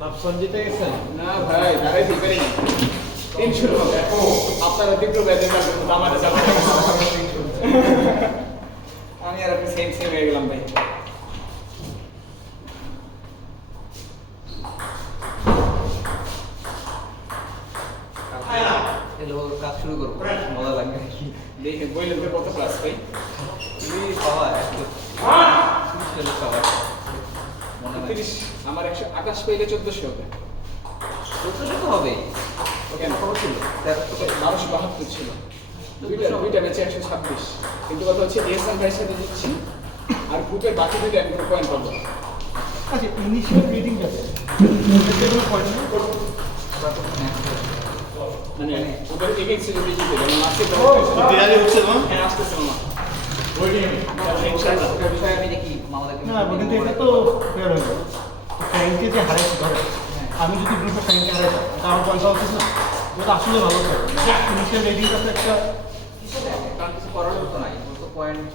লাভসান জিতে গেছেন? না ভাই, দাঁড়াইতে পারিনি। 300 হবে। আপনারা তীব্র ব্যাধের কারণে আমাদের চাপা আমি আর আপনি সেম সেম হয়ে গেলাম ভাই। হ্যালো, কাজ শুরু করবো, মজা লাগবে কি দেখেন বইলেন তো কত ক্লাস ভাই? তুমি পাওয়া একটু সবাই মনে হয় 30 আমার 100 আকাশ পাইলে 1400 হবে। 1400 তো হবে। ওকে খবর ছিল 1272 ছিল। দুইটা ম্যাচে 126। কিন্তু কথা হচ্ছে এহসান ভাইয়ের সাথে জিতছি আর গ্রুপের বাকি দুইটা আমি পয়েন্ট পাবো। আচ্ছা, ইনিশিয়াল রিডিংটা কোনো পয়েন্ট না? মানে ওদের এগেইনস্টে যদি জিতে যেমন আজকে বিড়ালি উঠছে না? হ্যাঁ আসতেছে মামা। ওইটাই আমি ইনশাআল্লাহ ওটার বিষয়ে আমি দেখি মামাদেরকে না, কিন্তু এটা তো ফেয়ার হয়ে গেল। ফ্র্যাঙ্ককে যে হারাইছি ধরে, আমি যদি গ্রুপে ফ্র্যাঙ্ককে হারাইতাম, এটা আমার পয়সা উচিত না? ওটা আসলে ভালো করে ইনিশিয়াল রিডিংটা তো একটা কারণ কিছু করার মতো নাই, ওর তো পয়েন্ট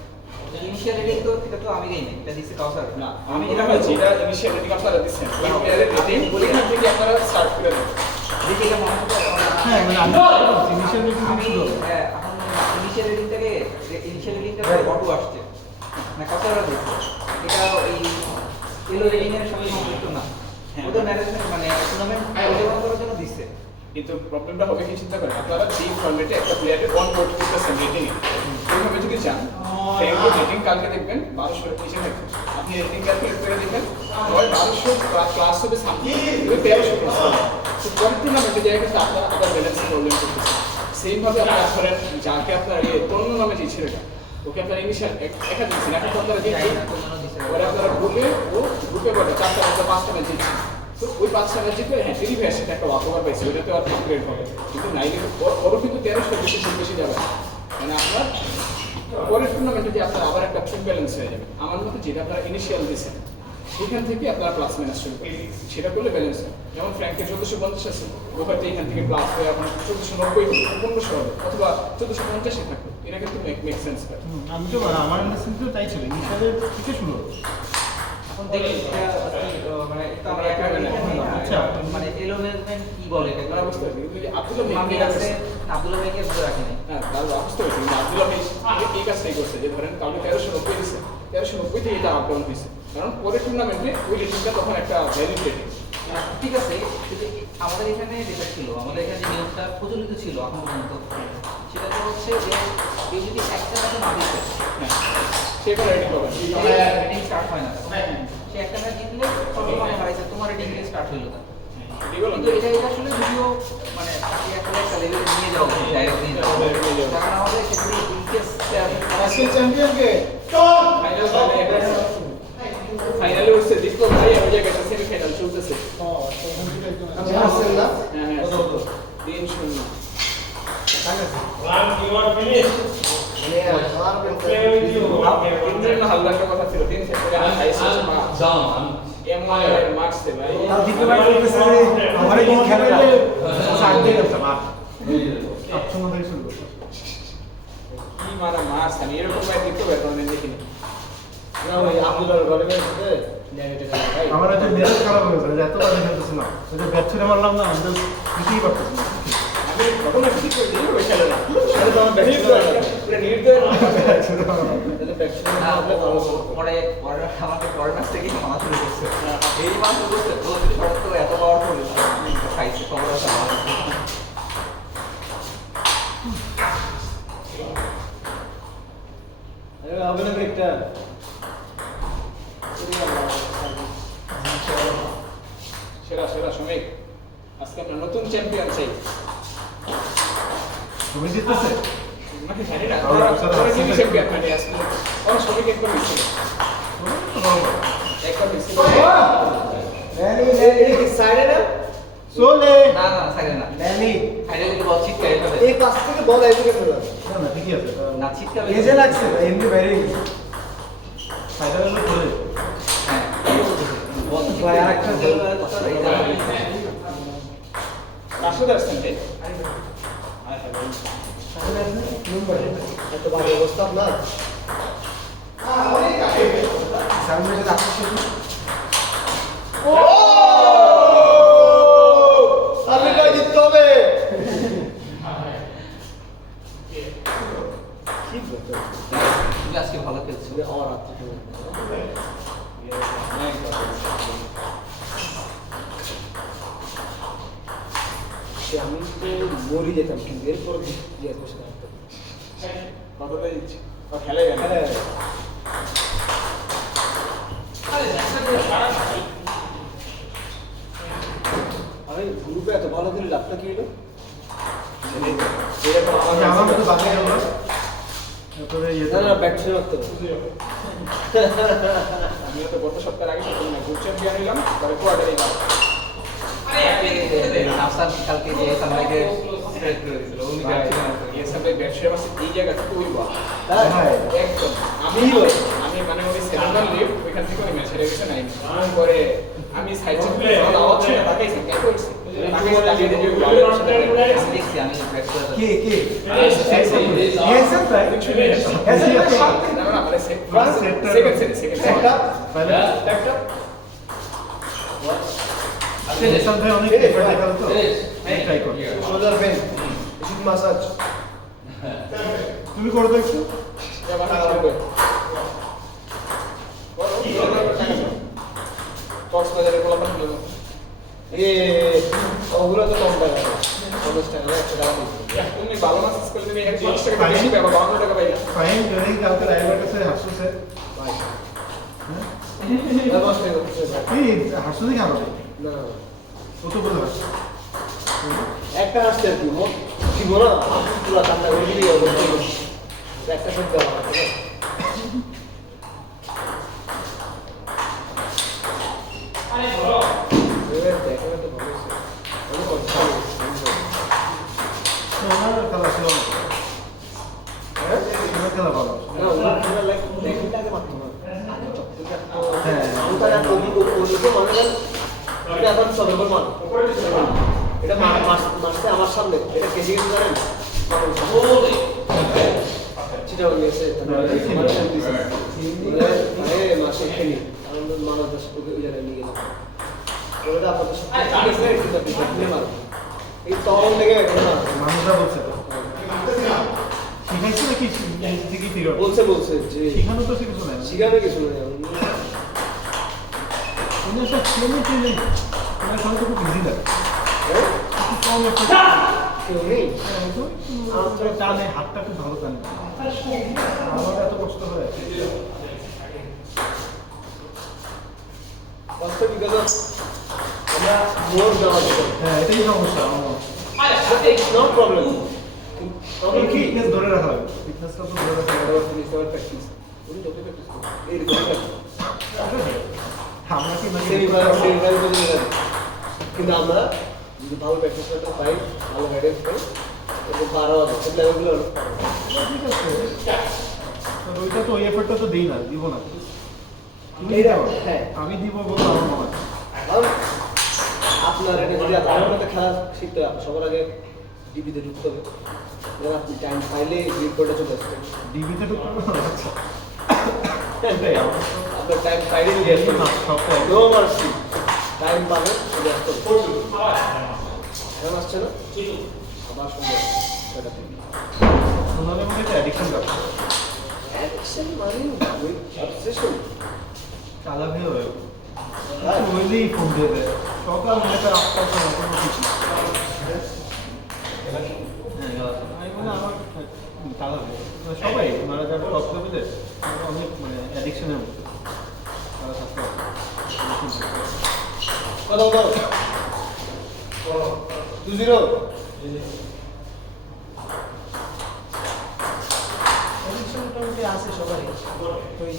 ইনিশিয়াল রেটিং তো এটা তো আমি দেই না, এটা দিচ্ছে কাউসার। না আমি যেটা বলছি এটা ইনিশিয়াল রেটিং আপনারা দিচ্ছেন ওই প্লেয়ারের রেটিং ওইখান থেকে আপনারা স্টার্ট করে দেন। দেখি এটা মনে হচ্ছে হ্যাঁ, মানে আমি ইনিশিয়াল রিডিং আমি ছিল। এখন ইনিশিয়াল রেটিংটা অটো আসছে না কাউসার দিচ্ছে, এটা এই এলো রেটিং এর সঙ্গে সম্পৃক্ত না। ওদের ম্যানেজমেন্ট মানে টুর্নামেন্ট পরিচালনা করার জন্য দিচ্ছে। কিন্তু প্রবলেমটা হবে কি চিন্তা করেন আপনারা যেই ফরম্যাটে একটা প্লেয়ারের অন বোর্ড করতেছেন রেটিং ওইভাবে যদি চান ফ্র্যাঙ্কের রেটিং কালকে দেখবেন 1200 এর নিচে থাকবে। আপনি রেটিং ক্যালকুলেট করে দেখেন হয় 1200 ক্লাস হবে সামথিং 1300 ক্লাস হবে। তো পরের টুর্নামেন্টে জায়গা কিন্তু আপনারা আবার ব্যালেন্স প্রবলেম করতেছেন। সেম ভাবে আপনারা ধরেন যাকে আপনার তরুণ নামে যে ছেলেটা ওকে আপনারা ইনিশিয়াল একা দিচ্ছেন এখন তো আপনারা জানি দিচ্ছেন না কোন জন্য দিচ্ছে। ওরা আপনারা গ্রুপে বলে 4টা 5টা ম্যাচ জিতছে। তো ওই 5টা ম্যাচ জিতলে হ্যাঁ তিনি ভাই সেটা একটা ওয়াকওভার পাইছে ওটাতে আর আপগ্রেড হবে। কিন্তু নাইলে ওরও কিন্তু 1300 বেশি যাবে না। মানে আপনার পরের টুর্নামেন্টে যে আপনার আবার একটা ফুল ব্যালেন্স হয়ে যাবে। আমার মতে যেটা আপনারা ইনিশিয়াল দিয়েছেন সেখান থেকে আপনারা প্লাস মাইনাস শুরু করবেন, সেটা করলে ব্যালেন্স হয়। যেমন ফ্র্যাঙ্কের 1450 আছে ওখান থেকে এখান থেকে প্লাস হয়ে আপনার 1490 হবে 1500 হবে অথবা 1450 থাকবে। এটা কিন্তু মেক সেন্স করে। আমি তো আমার আন্ডারস্ট্যান্ডিং তো তাই ছিল, ইনিশিয়ালের থেকে শুরু হবে। এখন দেখি মানে একটু আমরা একটা আচ্ছা। মানে এলো ম্যানেজমেন্ট কি বলে এটা আপনারা বুঝতে পারবেন কিন্তু আব্দুল্লাহ মামি ভাই আছে আব্দুল্লাহ ভাইকে বুঝে রাখিনি। হ্যাঁ তাহলে বুঝতে পারছি কিন্তু আব্দুল্লাহ ভাই এই কাজটাই করছে যে ধরেন কাউকে 1390 দিচ্ছে 1390 থেকে এটা আপ ডাউন হয়েছে কারণ পরের টুর্নামেন্টে ওই রেটিংটা তখন একটা ভ্যালিড রেটিং। ঠিক আছে, যদি আমাদের এখানে যেটা ছিল, আমাদের এখানে যে নিয়মটা প্রচলিত ছিল এখন পর্যন্ত, সেটা তো হচ্ছে যে কেউ যদি একটা ম্যাচে না দিচ্ছে হ্যাঁ সেটা রেটিং হবে রেটিং স্টার্ট হয় না, সে একটা ম্যাচ জিতলে সর্বপ্রথম হারাইছে তোমার রেটিং স্টার্ট হলো না। কিন্তু এটা আসলে যদিও মানে তাকে একটা লেভেলে নিয়ে যাওয়া উচিত, ডাইরেক্ট নিয়ে যাওয়া উচিত। কারণ আমাদের ক্ষেত্রে ইনকেস আজকে চ্যাম্পিয়নকে ফাইনালে উঠছে জিতলো ভাই ওই জায়গাটা সেমিফাইনাল চলতেছে। আমি আসছেন না? হ্যাঁ হ্যাঁ 3-0 তিনজন হালকা একটা কথা ছিল 3 সেকেন্ডে হাইস্ট মার্কস এমন মার্কস ছিল ভাই তার দ্বিতীয়বার বলতেছে যে আমারে কোন খেলাইলে ছাড় দিয়ে গেছে মার অপশন ধরে শুরু করছে। কি মারা মার্কস আমি এরকম ভাই দেখতে পারতাম না দেখিনি। না ওই আব্দুল্লাহর ঘরে গেছে ভাই। আমার একটা মেজাজ খারাপ হয়ে গেছে, এত বাজে খেলতেছে না, ওই যে ব্যাট ছুড়ে মারলাম না, আমি তো কিছুই পারতেছি না। আমি ঘটনা ঠিক করে দিই ওই খেলে না সেটা তো আমার ব্যাটিং পুরো নির্দয় তাহলে ব্যাটিং না পরে আমাকে পরের ম্যাচ থেকে মাথা শুরু করছে, এই মাস করছে তো শর্ত তো এত পাওয়ারফুল খাইছে খবর আছে আমার। আরে হবে না একটা সেরা সেরা সমীক আজকে আমরা নতুন চ্যাম্পিয়ন চাই। তুমি জিততেছে মানে জানি না তাহলে আচ্ছা, আমরা আচ্ছা, কি আচ্ছা। চ্যাম্পিয়ন মানে আজকে কোন সমীক একবার মিছিল একবার মিছিল এই কি সাইডে না চলে না না সাইডে না, ন্যানি ফাইনালি বল ছিটকে এখানে এই পাশ থেকে বল এদিকে ফেলা না না ঠিকই আছে, না ছিটকে এজে লাগছে এমনি বাইরে গেছে ফাইনাল হলো চলে। হ্যাঁ বল ভাই আরেকটা রাশিদ আসছেন রে এত ভালো অবস্থা না সামনে যে আসছে আমি তো মরি যেতাম কিন্তু এরপর ইয়ে বসে থাকতাম কতটা দিচ্ছি খেলে গেল হ্যাঁ আমি গ্রুপে এত ভালো করে লাভটা কি হলো আমার মতো বাকি গেল না তারপরে না না ব্যাট ছিল তো আমিও তো গত সপ্তাহের আগে গ্রুপ চ্যাম্পিয়ন নিলাম পরে কোয়ার্টার নিলাম আফসার কালকে যে সামলাইকে স্ট্রেট করে দিয়েছিল উনি এসএমআই ব্যবসা বাসে এই জায়গাটা তো ওই বাবা হ্যাঁ একদম আমি আমি মানে ওই সেভেন লিভ ওইখান থেকে ওই ম্যাচ হেরে গেছে নাই পরে আমি সাইড থেকে আওয়াজ ছিল তাকাই সে কে করছে তাকে তাকিয়ে দিয়ে ভালো আমি দেখছি আমি ব্যাট করে কে কে না না মানে সেকেন্ড সেকেন্ড একটা এসান ভাই অনেক এফর্ট দেখালো তো ট্রাই কর শোল্ডার পেন শুধু মাসাজ তুমি করে দেখছো কক্সবাজারের গোলাপান হলো এ ওগুলো তো কম টাকা 50 টাকা 100 টাকা তুমি ভালো মাছ স্কুলে তুমি 150 টাকা বেশি পাবা 52 টাকা পাইলা ফাইন যদি কালকে লাইভের কাছে হাসছে ভাই না বস থেকে এই হাসছে কি আমার না কত বলে হাসছে একটা আসছে আর কি কি বলো পুরো টাকা ওই দিকে একটা সেট দাও ওনার খেলা ছিল ওনার খেলা ভালো আমার সামনে এটা কেজি কেজি জানেন সেটা গেছে মাসে খেলি মানুষ ওই জায়গায় নিয়ে গেলাম ওটা আপনাদের এই তখন থেকে মানুষরা বলছে তো শিখাইছে নাকি ঠিকই ফিগার বলছে যে শিখানো তো কিছু নাই শিখানো কিছু নেই উনি সব প্লেনে ট্রেনে ওনার সঙ্গে খুব ইজি লাগে একটু কম একটা কেউ নেই আমার টানে হাতটা খুব ভালো টানে আমার এত কষ্ট হয় কষ্ট বিকজ আমরা মোর দেওয়া যাবে হ্যাঁ এটাই সমস্যা আমার নো প্রবলেম তবে ফিটনেস ধরে রাখা হবে ফিটনেসটা তো ধরে রাখা হবে প্র্যাকটিস উনি যত প্র্যাকটিস করেন এইরকম আমরা কি মানে সেমিফাইনাল পর্যন্ত যাবে কিন্তু আমরা যদি ভালো প্র্যাকটিস করতে পাই ভালো গাইডেন্স পাই এরকম পারা হবে সব লেভেলগুলো ঠিক আছে তো ওইটা তো ওই এফর্টটা তো দেই না দিব না তুমি এইটা, দিতে পারো। হ্যাঁ। আমি দিব বলতে আমার মনে হয় কারণ আপনার এটা যদি আমার মতো খেলা শিখতে হবে সবার আগে ডিবিতে ঢুকতে হবে যেন আপনি টাইম পাইলে রিপোর্টে চলে আসবেন ডিবিতে তো আচ্ছা এটাই আমার আপনার টাইম পাইলে নিয়ে আসবেন না সবটাই নো মার্সি টাইম পাবে চলে আসতে হবে এখন আসছে না আবার সঙ্গে সেটা ওনাদের মধ্যে একটা অ্যাডিকশন কাজ অ্যাডিকশন মানে অবসেশন চালাক হয়ে হয়ে হইলেই ফোন দিয়ে দেয় সকাল হলে তার 8টার সময় কোনো কিছু আমি মানে আমার চালাক সবাই ওনারা যারা টপ লেভেলে অনেক মানে অ্যাডিকশনের মধ্যে তারা থাকতে হবে কথা বলো 2-0 মোটামুটি আছে সবাই ওই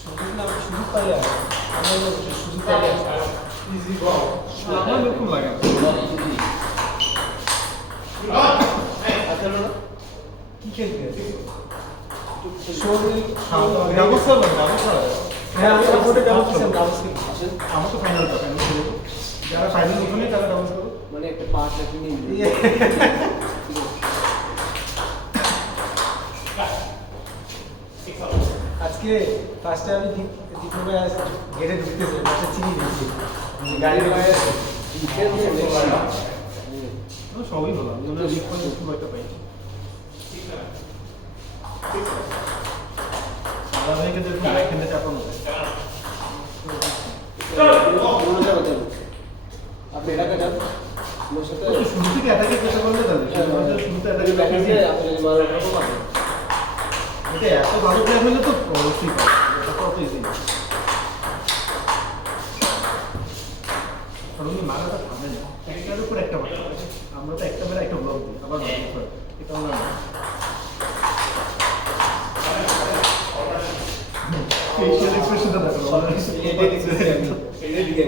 সুযোগ পাইলে আমরা সুযোগ পাইলে আমার এরকম লাগে না কি খেলবে ডাবল সার্ভ হ্যাঁ আমি সাপোর্টে ডাবল খেলছি আমার তো ফাইনাল খেলবো যারা ফাইনাল ওখানে তারা ডাবল করবো মানে একটা পাঁচ লাখ নিয়ে আজকে ফার্স্টে আমি দীপকে গেটে ঢুকতেছি মাসে চিনি দিয়েছি গাড়ি ঢুকে সবই ভালো আমি ওনার লিগ পয়েন্ট খুব একটা পাই সাদা ভাইকে দেখুন এখানে চাপানো আপনি এলাকা যান আমার সাথে শুরু থেকে অ্যাটাকে চেষ্টা করলে তাহলে শুরুতে যদি ব্যাকে অ্যাটাকে দিয়ে আপনি যদি মারার রকম পাবেন এটা এত ভালো প্লেয়ার হলে তো অবশ্যই পাবে এটা তো অত ইজি না কারণ উনি মারাটা থামে না একটার উপর একটা মারা আমরা তো একটা মেরে একটা ব্লক দিই আবার এটা আমরা না ফেশিয়াল এক্সপ্রেশনটা দেখো এটাই দেখতেছি আমি এটাই দিকে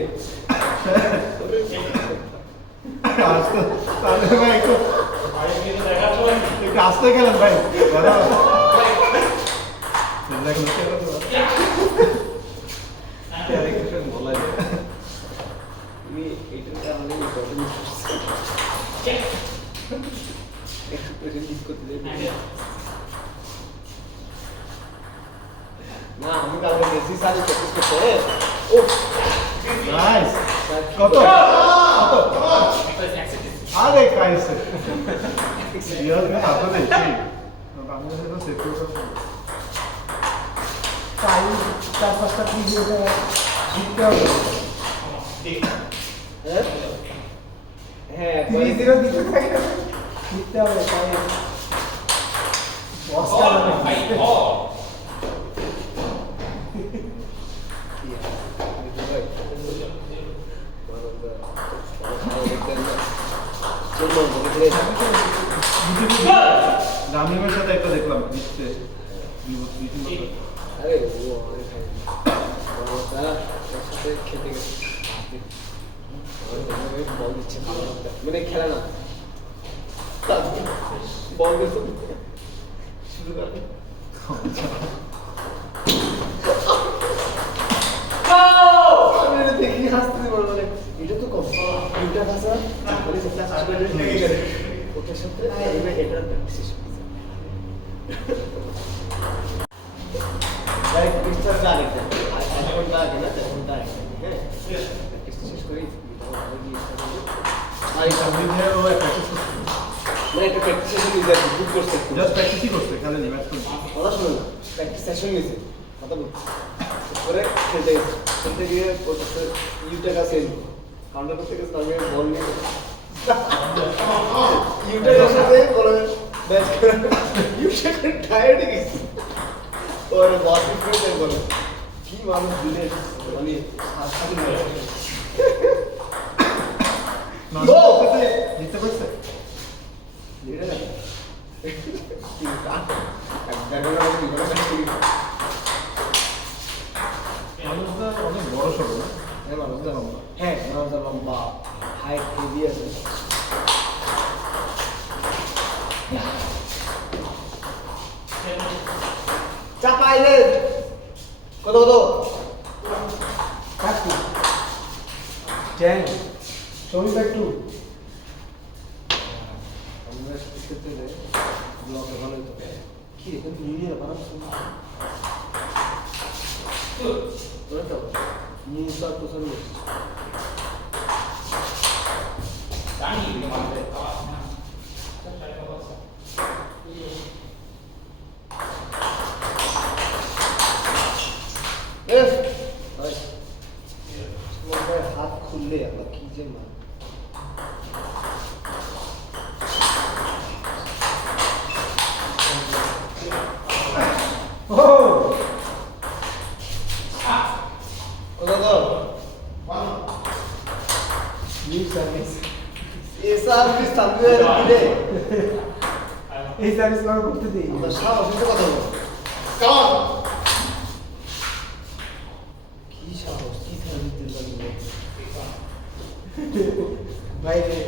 তাহলে ভাই একটু আসতে গেলেন ভাই বলা যায় তুমি এইটার কারণে এক্সপ্রেশন ইউজ করতে যাই না আমি কালকে গেছি সারি প্র্যাকটিস করতে ও নাইস কত কত আরে কাইছে ইয়ার না আপনাদের কি আমি যেটা সেট করতে তাই 4-5টা ভিডিওটা জিততে হবে হ্যাঁ 3-0 দিতে থাকে জিততে হবে তাই বসটা রামিমের সাথে একটা দেখলাম জিততে আরে ও অনেক সাথে খেতে গেছে বল দিচ্ছে মানে খেলে না বল দিচ্ছে শুরু করে আমি এটা দেখি হাসতে পারবো মানে এটা তো কম দুইটা ভাষা মানে ক্লাস ওটার সাথে এটা প্র্যাকটিস লাইক পিকচার আরেকটা আর এখনটা আগে না এখনটা আরেকটা হ্যাঁ প্র্যাকটিস শেষ করি আর এটা মানে একটা প্র্যাকটিস সেশন নিতে বুক করছে জাস্ট প্র্যাকটিসই করছে খেলেনি ম্যাচ করছে কথা শুনুন প্র্যাকটিস সেশন নিয়েছে কথা বলছি পরে খেলতে গিয়ে ইউটার কাছে কাউন্টার করতে গেছে আমি বল নিয়ে ইউটারের সাথে বলে ম্যাচ করে ইউটার টায়ার্ড গেছে ওর বস ফ্রেন্ড বলে কি মানুষ দিলে মানে জিততে পারছে মানুষটা অনেক বড় সড়ো না হ্যাঁ মানুষটা লম্বা হাইট হেভি আছে চাপাইলে কত কত কাটু 10 show me back to আমরা শিখতে যাই ব্লগে ভালো হতো কি রে তুমি নিয়ে বানাচ্ছ ওরা তো মুসা তো সব হাত খুললে আমরা কি যে মা এই সার্ভিস করা করতে দিই কি সাহস কি সার্ভিস দিতে বাইরে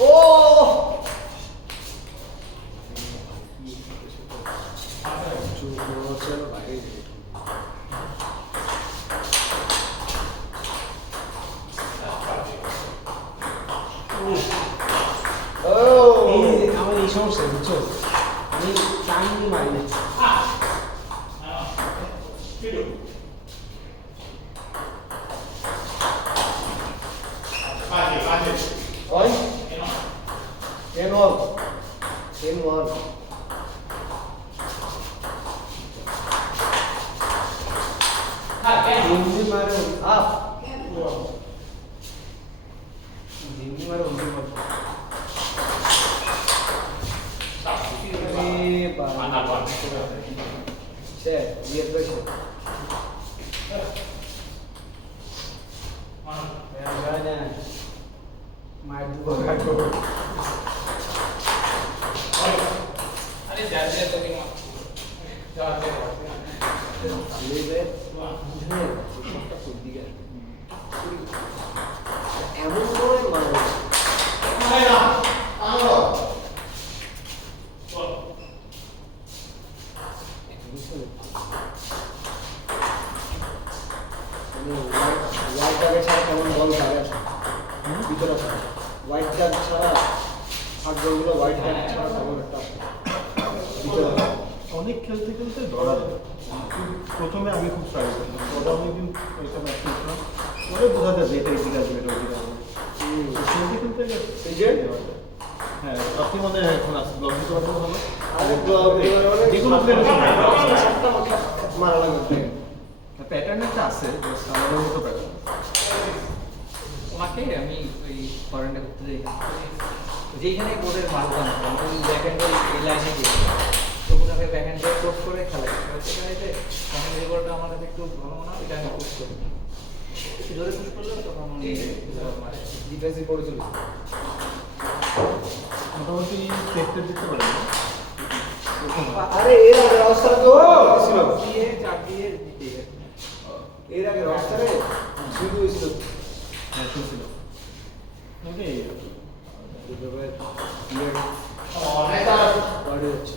ও আমার এই সমস্যা বুঝছো আমি টাইমলি মারি না জিন্দি মারো আপ জিন্দি মারো উন্দি মারো এমন করে মানুষ হোয়াইট কার্ড ছাড়া কেমন বল লাগে ভিতরে হোয়াইট কার্ড ছাড়া হাত বলগুলো হোয়াইট কার্ড ছাড়া কেমন একটা ভিতরে অনেক খেলতে খেলতে ধরা যায়। প্রথমে আমি খুব ট্রাই করতাম, পরে অনেকদিন ওইটা ব্যাক করতাম, পরে বোঝা যায় যে এটা এদিকে আসবে, এটা ওদিকে আসবে। খেলতে খেলতে এই যে হ্যাঁ, আপনি মানে এখন আসছে ব্লগ দিতে পারবেন ভালো। আরে ব্লগ যে কোনো প্লেয়ার সাতটা মারা লাগবে প্যাটার্ন একটা আছে, just আমাদের মতো প্যাটার্ন। তোমাকে আমি ওই ফরেনটা করতে যাই যেইখানে বোর্ডের মালটা আমি ব্যাক হ্যান্ডের এই লাইনে গিয়ে তখন আমি ব্যাক হ্যান্ডে ক্রস করে খেলাই সেখানে তখন এই বলটা আমার কাছে একটু ভালো মনে হয়, এটা আমি পুশ করি, একটু জোরে পুশ করলে তখন উনি মারে। ডিফেন্সিভ করে চলে মোটামুটি টেস্টের দিতে পারেন না? আরে এর আগে অবস্থাটা তো ছিল দিয়ে চাপ দিয়ে দিতে এর আগে অবস্থারে শুরু হয়েছিল হ্যাঁ, শুনছিল। ওকে, দুটোবার ইয়ে বাড়ি হচ্ছে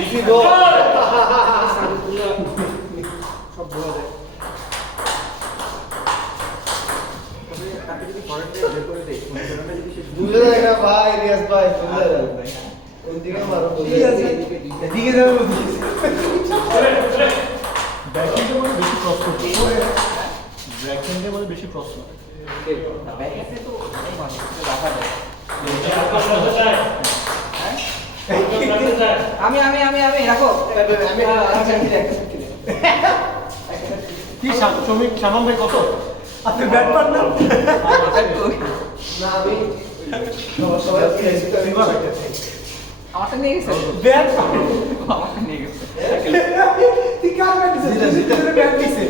ইজি গো সব বলা যায় বুঝে যায় না ভাই রিয়াজ ভাই বুঝে যায় কোন দিকে মারো বুঝে যায় এদিকে যাবে ব্যাকহ্যান্ডের মধ্যে বেশি ক্রস করতে ব্যাকহ্যান্ডের মধ্যে বেশি ক্রস করে। আমি আমি আমি আমি রাখো কি শ্রমিক শ্যামল ভাই কত? আপনি ব্যাট পার না না আমি সবাই খেলেছি তো আমি আমারটা নিয়ে গেছে ব্যাট আমারটা নিয়ে গেছে তুই কার ব্যাট দিছিস জিতে ব্যাট দিছে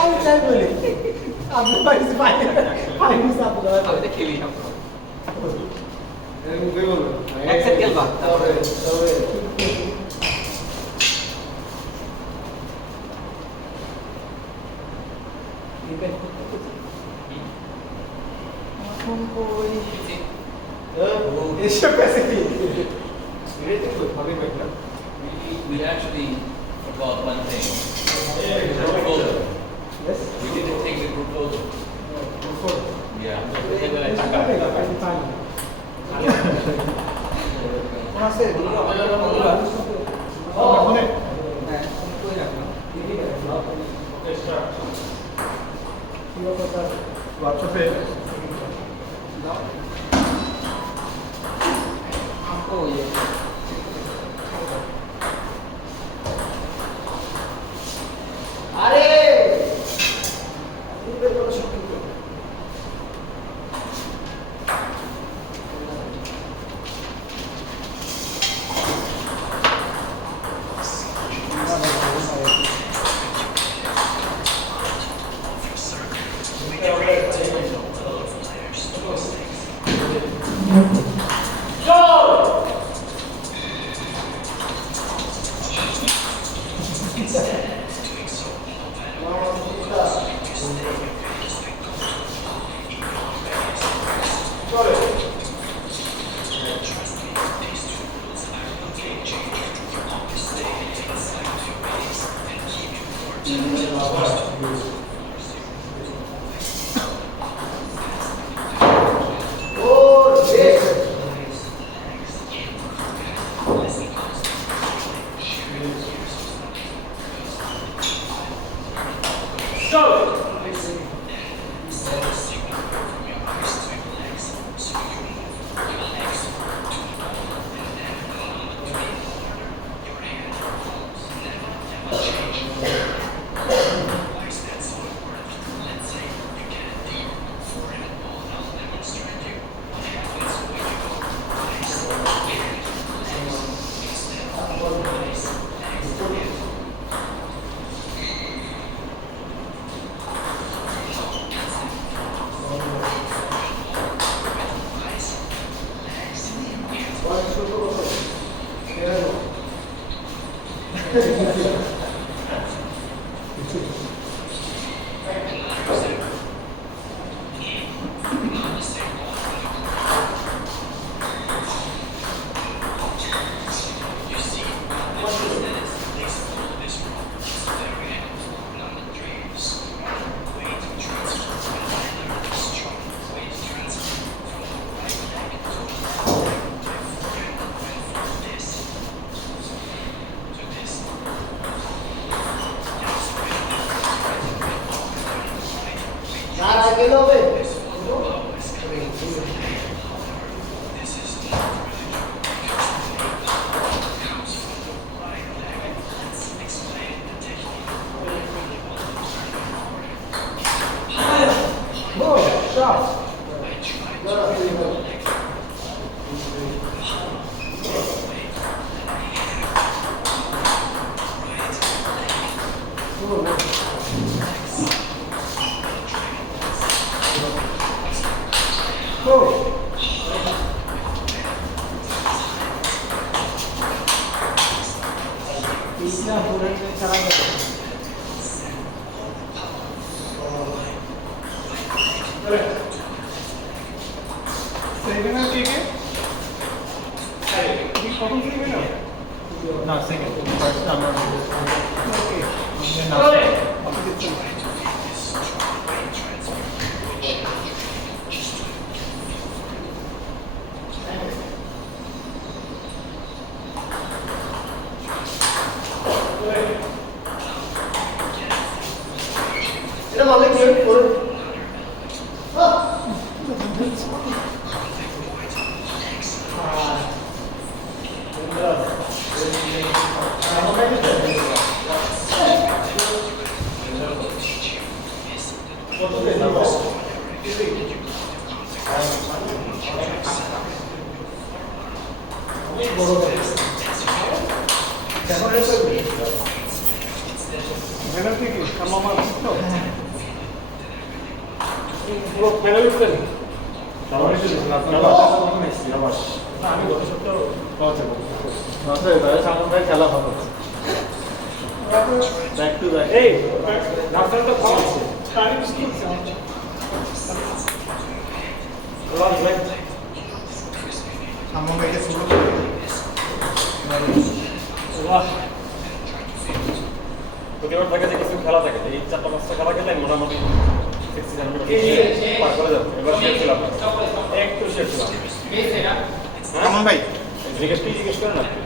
আমি চাই বলি আপনি পাইছি পাইছি আমি তো খেলি না আমি কই বলবো এক সেট খেলবা তবে তবে এসব কাছে কি We actually forgot one thing. The group photo. We didn't take the group photo. Yeah. আছে মনে হ্যাঁ কই রাখলাম হোয়াটসঅ্যাপে हमको ये আরে আর আগে হবে Oh, shot. Oh. तीसरा पूरन में चला गया সেকেন্ড কে কে তুমি কখন থেকে না না সেকেন্ড ফার্স্ট আমরা ওকে না আপনি দিচ্ছেন এটা ভালো কি করে ফাইনাল থেকে মামা তো পুরো ফাইনাল উঠলেন আমি গত সপ্তাহ খেলা ভালো ব্যাক টু ব্যাক এই ডাক্তার তো ভালো আছে আমার মেয়েকে শুরু করে বাহ প্রতিবার থাকে যে কিছু খেলা থাকে এই 4-5টা খেলা খেলে মোটামুটি 60 পার করে যাবো এবার শেষ ছিলাম একটু শেষ ছিলাম আমান ভাই জিজ্ঞেস করেন আপনি